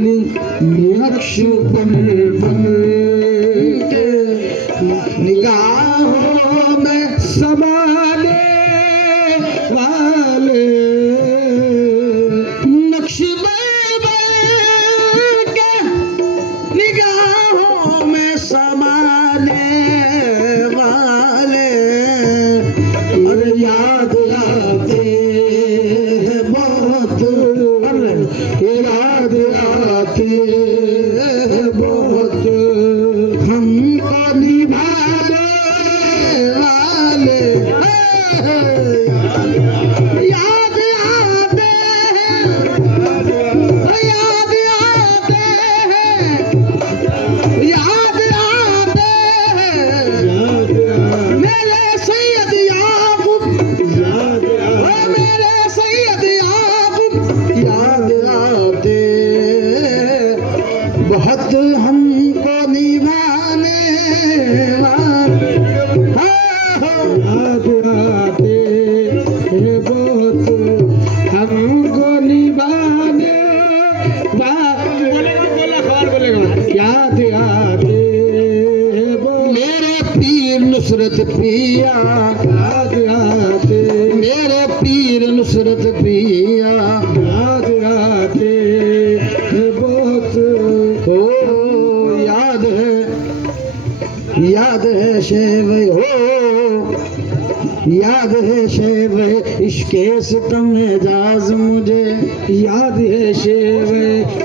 वाली नक्श बन बन के निगाहों में समाने वाले नक्श बन बन के निगाहों में समाने वाले और याद आते हैं बहुत याद आते हैं बहुत हमको निभाने वाले याद आते हैं याद आते हैं याद आते हैं मेरे सैयद याकूब मेरे सैयद याकूब याद आते बहुत हमको निभाने वाले याद आते बहुत हमको निभाने याद आते मेरे पीर नुसरत पिया याद आते मेरे पीर नुसरत पिया याद आते बहुत हो याद है शेव हो याद है शेव इश्के सितम एजाज मुझे याद है शेव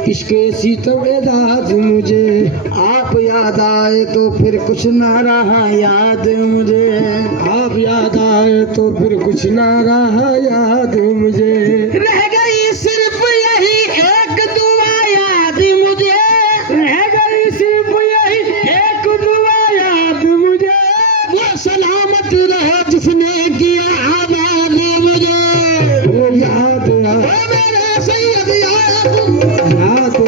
इश्के सितम एजाज मुझे आप याद आए तो फिर कुछ ना रहा याद मुझे आप याद आए तो फिर कुछ ना रहा याद मुझे रह गई सिर्फ यही एक दुआ याद मुझे रह गई सिर्फ यही एक दुआ याद मुझे वो सलामत रहे जिसने किया आबाद मुझे वो याद वो मेरे सैयद याकूब याद वो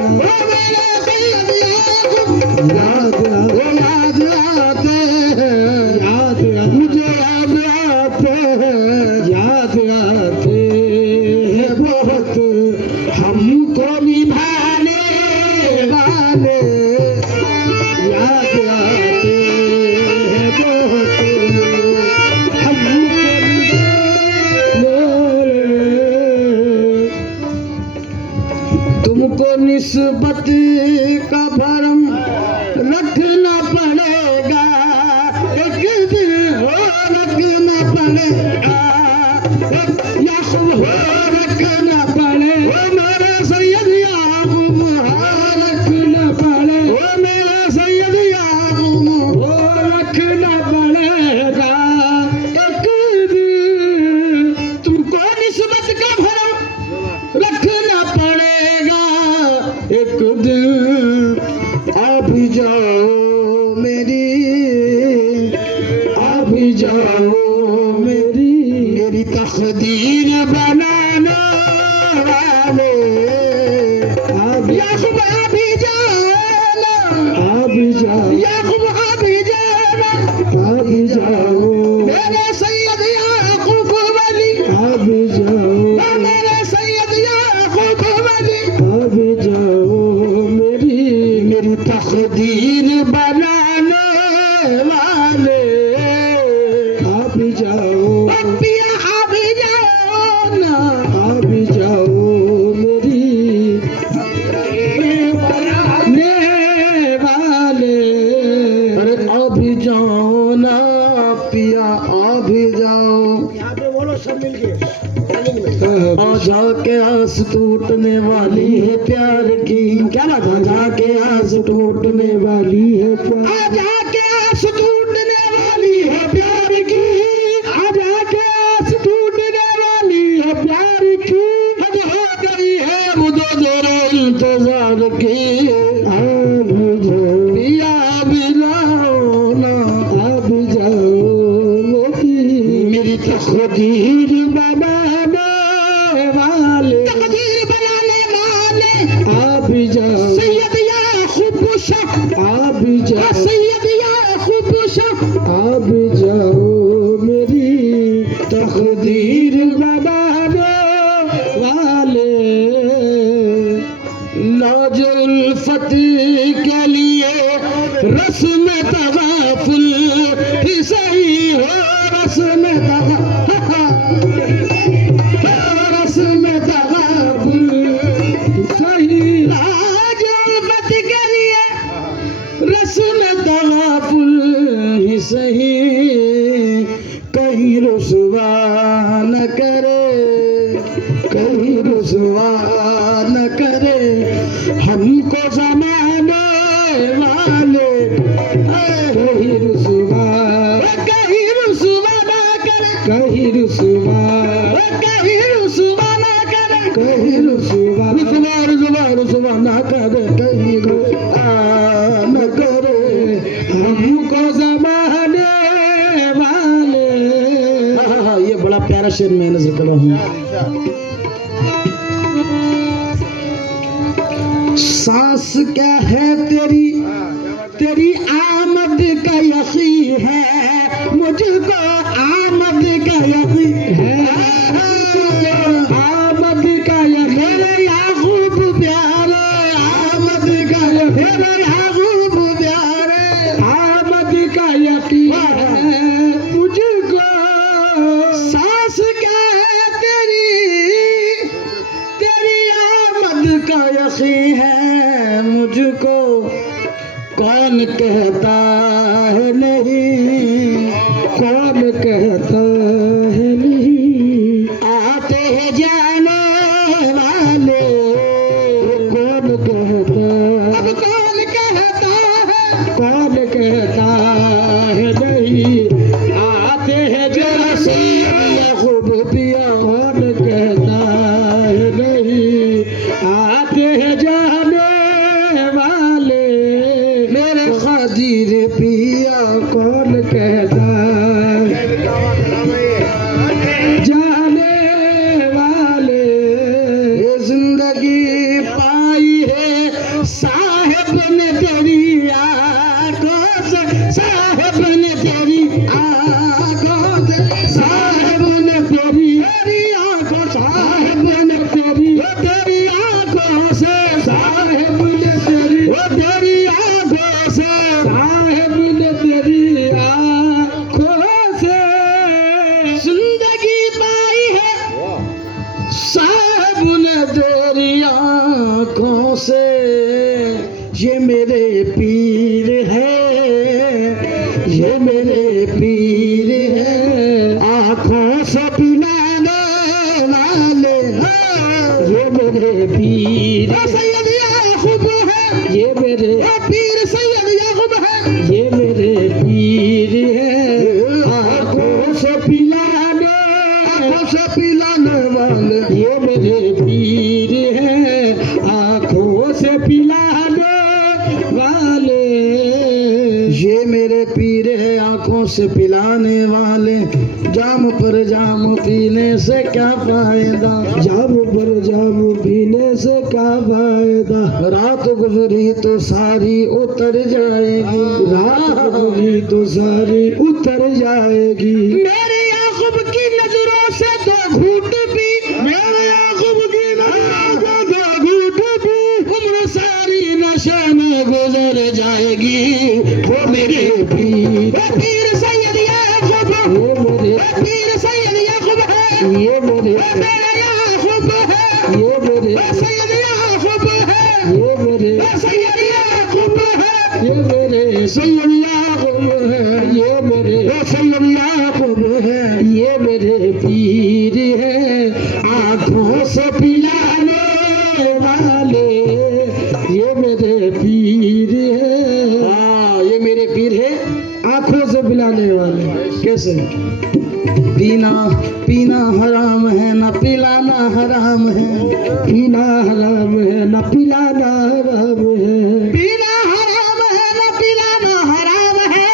मेरे सैयद याकूब याद वो याद आते हैं याद मुझे याद आते हैं याद आते हैं बहुत हमको निभाने वाले याद आते हैं बहुत हमको तुमको निस्बत का भरम रखना पड़ेगा एक दिन हो रखना पड़ेगा याकूब हो रखना पड़े वो मेरे सैयद याकूब हो रखना पड़े वो मेरे सैयद याकूब हो रखना पड़ेगा एक दिन तुमको निस्बत का भरम रखना पड़ेगा एक दिन आ भी जाओ मेरी आ भी जाओ मेरी तकदीर बनाने वाले याकूब आ भी जाना आ भी जाओ याकूब आ भी जाओ मेरे सैयद याकूब वली आ भी जाओ मेरे सैयद याकूब वली आ भी जाओ मेरी तकदीर बनाने वाले आ भी जाओ पिया आ भी जाओ ना आ भी जाओ मेरी बनाने वाले अरे आ भी जाओ ना पिया आ भी जाओ यहाँ पे बोलो सब मिलके आ जाके आस टूटने वाली है प्यार की क्या बात है जाके आस टूटने वाली है आ जाके आस टूटने वाली है प्यार की आ जाके आस टूटने वाली है प्यार की हद हो गई है मुझे जरा इंतजार की पिया भी जाओ ना आ भी जाओ मेरी तकदीर बनाने वाले आ भी जाओ सैयद याकूब आ भी जाओ सैयद याकूब आ भी जाओ मेरी तकदीर बनाने वाले लाज उल्फत के लिए रस्म तगाफुल ही सही हो, रस्म तगाफुल सही। आज उल्फत के लिए रस्म तगाफुल ही सही, कहीं रुसवा न करे, कहीं रुसवा न करे हमको जमाने वाले। कहीं रुसवा न करे, कहीं रुसवा न करे, कहीं रुसवा न करे, कहीं न करे हमको जमाने वाले। ये बड़ा प्यारा शेर मैंने जिक्र हूँ। सांस क्या है तेरी, तेरी आमद का यकीन है, मुझको आमद का यकीन है, आमद का यकीन। याकूब प्यारे आमद का यकीन, याकूब प्यारे आमद का यकीन है मुझको। सांस क्या है तेरी, तेरी आमद का यकीन है मुझको, कौन कहता है नहीं, कौन कहता है नहीं। आते हैं जाने वाले, कौन कहता, अब कौन कहता है, कौन कहता है नहीं। आते हैं जैसे खूब पिया, कौन कहता है नहीं। आते हैं जाने वाले मेरे खातिर पिया, कौन कहता है जाने वाले। ये जिंदगी पाई है साहिब ने तेरी आंखों से, साहिब ने तेरी आंखों से, साहिब ने तेरी आंखों, साहिब ने तेरी आंखों से, साहिब ने तेरी आंखों से, साहिब ने तेरी आंखों से जिंदगी पाई है साहिब ने तेरी आंखों से। ये मेरे पीर है, ये मेरे पीर है, आंखों से पिलाने वाले। ये मेरे पीर सैयद याकूब है, ये मेरे पीर सैयद याकूब है, ये मेरे पीर है, आंखों से पिलाने, आंखों से पिलाने वाले। ये मेरे पीर है, आंखों से पिलाने वाले। ये मेरे पीर है, आंखों से पिलाने वाले। जाम पर जाम पीने से क्या फायदा, जाम पर जाम पीने से क्या फायदा। रात गुजरी तो सारी उतर जाएगी, रात गुजरी तो सारी उतर जाएगी। मेरे याकूब की नजरों से दो घूंट पी, मेरे याकूब की नजरों से दो घूंट पी, उम्र सारी नशे में गुजर जाएगी। वो मेरे पीर सैयद याकूब, वो मेरे पीर सैयद याकूब है, ये मेरे याकूब है, ये मेरे सैयद याकूब है, ये मेरे सैयद याकूब है, ये मेरे सैयद याकूब है, ये मेरे सैयद याकूब है। ये मेरे पीर है, आंखों से पिलाने वाले। ये मेरे पीर है, हाँ ये मेरे पीर है, आंखों से पिलाने वाले। कैसे? पीना पीना हराम है, न पिलाना हराम है, पीना हराम है, न पिलाना हराम है, पीना हराम है, न पिलाना हराम है,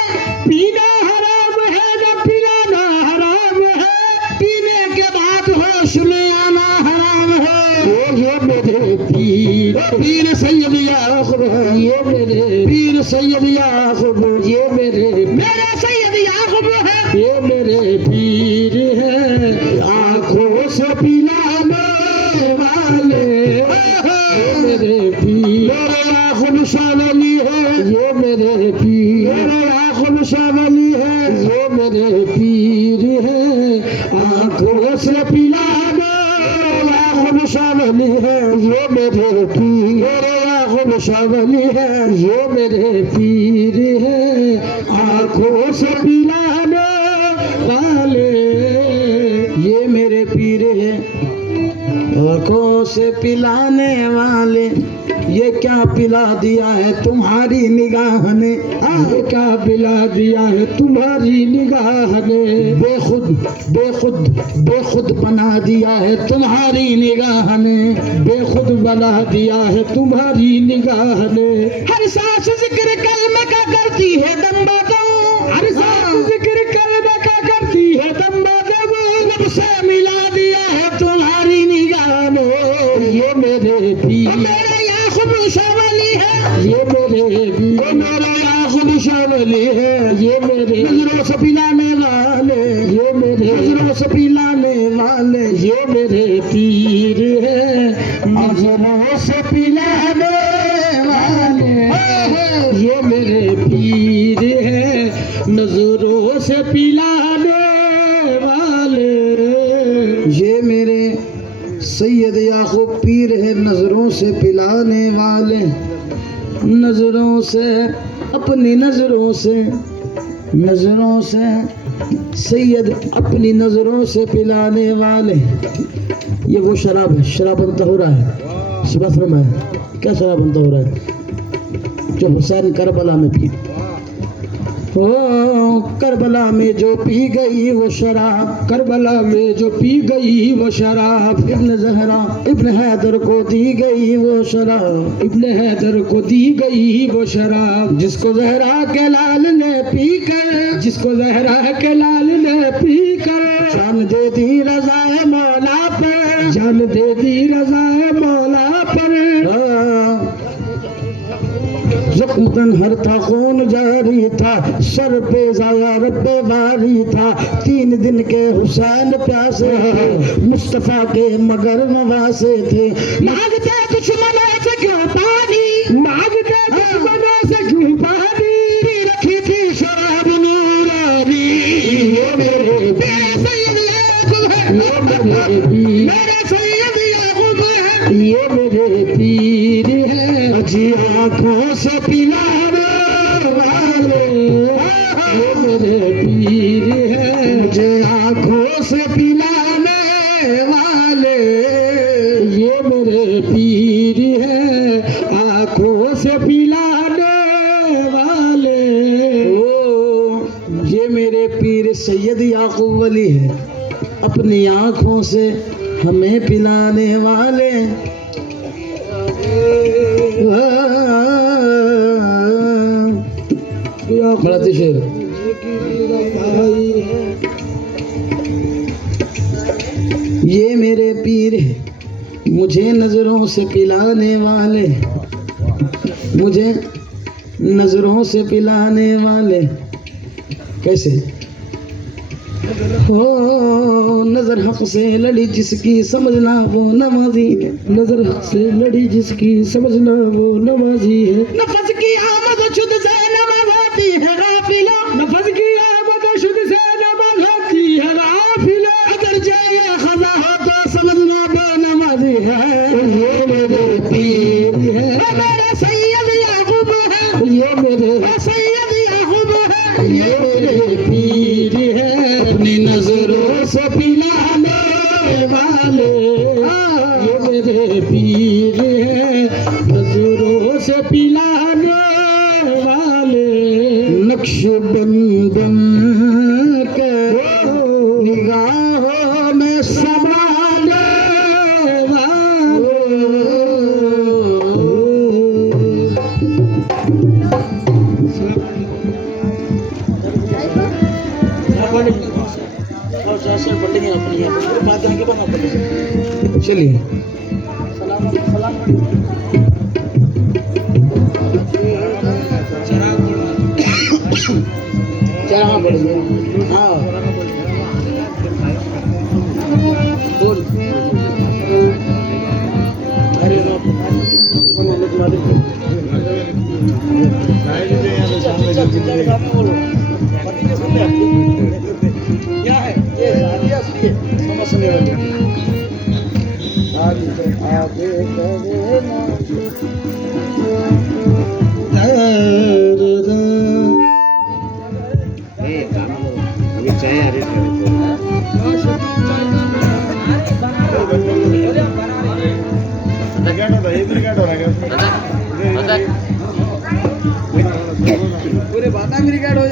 पीना हराम है, न पिलाना हराम है, पीने के बाद होश में आना हराम है। ये मेरे पीर सैयद याकूब है, ये मेरे पीर सैयद याकूब, ये मेरे सैयद याकूब है, ये मेरे पीर है, आंखों से पिलाने वाले। ये मेरे पीर शावली है, ये मेरे पीर। मेरे याकूब शावली है, ये मेरे पीर है। आंखों से पिला दो, याकूब शावली है, ये मेरे पीर। मेरे याकूब शावली है, ये मेरे पीर है। आंखों से पिलाने वाले ये मेरे पीर है। आंखों से पिलाने वाले ये क्या पिला दिया है तुम्हारी निगाह ने, ये क्या पिला दिया है तुम्हारी निगाह ने। बेखुद बेखुद बेखुद बना दिया है तुम्हारी निगाह ने, बेखुद बना दिया है तुम्हारी निगाह ने। हर सांस जिक्र कलमे का करती है दम बदम, हर सांस जिक्र कलमे का करती है दम बदम। लब से मिला दिया है तुम्हारी निगाह ने, ये मेरे पीर। मेरे याकूब शावली है, ये मेरे पीर। मेरा याकूब शावली है, ये मेरे नजरों से पिलाने वाले, ये मेरे नजरों से पिलाने वाले ये मेरे पीर है। नजरों से पिलाने वाले ये मेरे पीर है, नजरों से पिलाने वाले ये मेरे सैयद याकूब पीर है। नजरों से पिलाने वाले, नजरों से अपनी नजरों से, नजरों से सैयद अपनी नजरों से पिलाने वाले। ये वो शराब है, शराब बनता हो रहा है सुबह फरमाया। क्या शराब बनता हो रहा है जो हुसैन करबला में पी, ओ करबला में जो पी गई वो शराब, करबला में जो पी गई वो शराब। इब्न ज़हरा इब्न हैदर को दी गई वो शराब, इब्न हैदर को दी गई वो शराब। जिसको ज़हरा के लाल ने पी कर, जिसको ज़हरा के लाल ने पी कर जान दे दी रज़ाए मौला पर, जान दे दी रज़ाए मौला पर। ज़ख्म हर था खून जारी था, सर पे जाया रब्बे वारी था। 3 दिन के हुसैन प्यासे मुस्तफा के मगर नवासे थे। मांगते दुश्मनों से क्यों पानी, मांगते दुश्मनों से क्यों पानी। पी रखी थी शराब नूरानी, ये मेरे सैयद याकूब है, मेरे सैयद याकूब है, ये मेरे पीर है। जी आंखों से पिलाने वाले ये मेरे पीर है, मुझे आंखों से पिलाने वाले ये मेरे पीर है। आंखों से पिलाने वाले ओ ये मेरे पीर सैयद याकूब वली है। अपनी आंखों से हमें पिलाने वाले बड़ा शेर। ये मेरे पीर है, मुझे नजरों से पिलाने वाले, मुझे नजरों से पिलाने वाले। कैसे हो नजर हक से लड़ी जिसकी समझना वो नमाजी है, नजर हक से लड़ी जिसकी समझना वो नमाजी है। नफस की आमद शुद्ध से नमाज होती है गाफिला, नफस की आमद शुद्ध से नमाज होती है गाफिला। अगर जाए खजा हो तो समझना वो नमाजी है। ये मेरे पीर है, मेरे सैयद याकूब है, ये मेरे सैयद याकूब है, ये मेरे पीर है। अपनी नजरों से पिलाने वाले ये मेरे पीर है, नजरों से पिलाने वाले। नक्शबंदन के निगाहों में समाने वाले। चलिए चढ़ा पड़ेंगे। हाँ बोल अरे क्या है ये आगे समझने वाले आगे करे पूरे बादाम रिकॉर्ड हो जाए।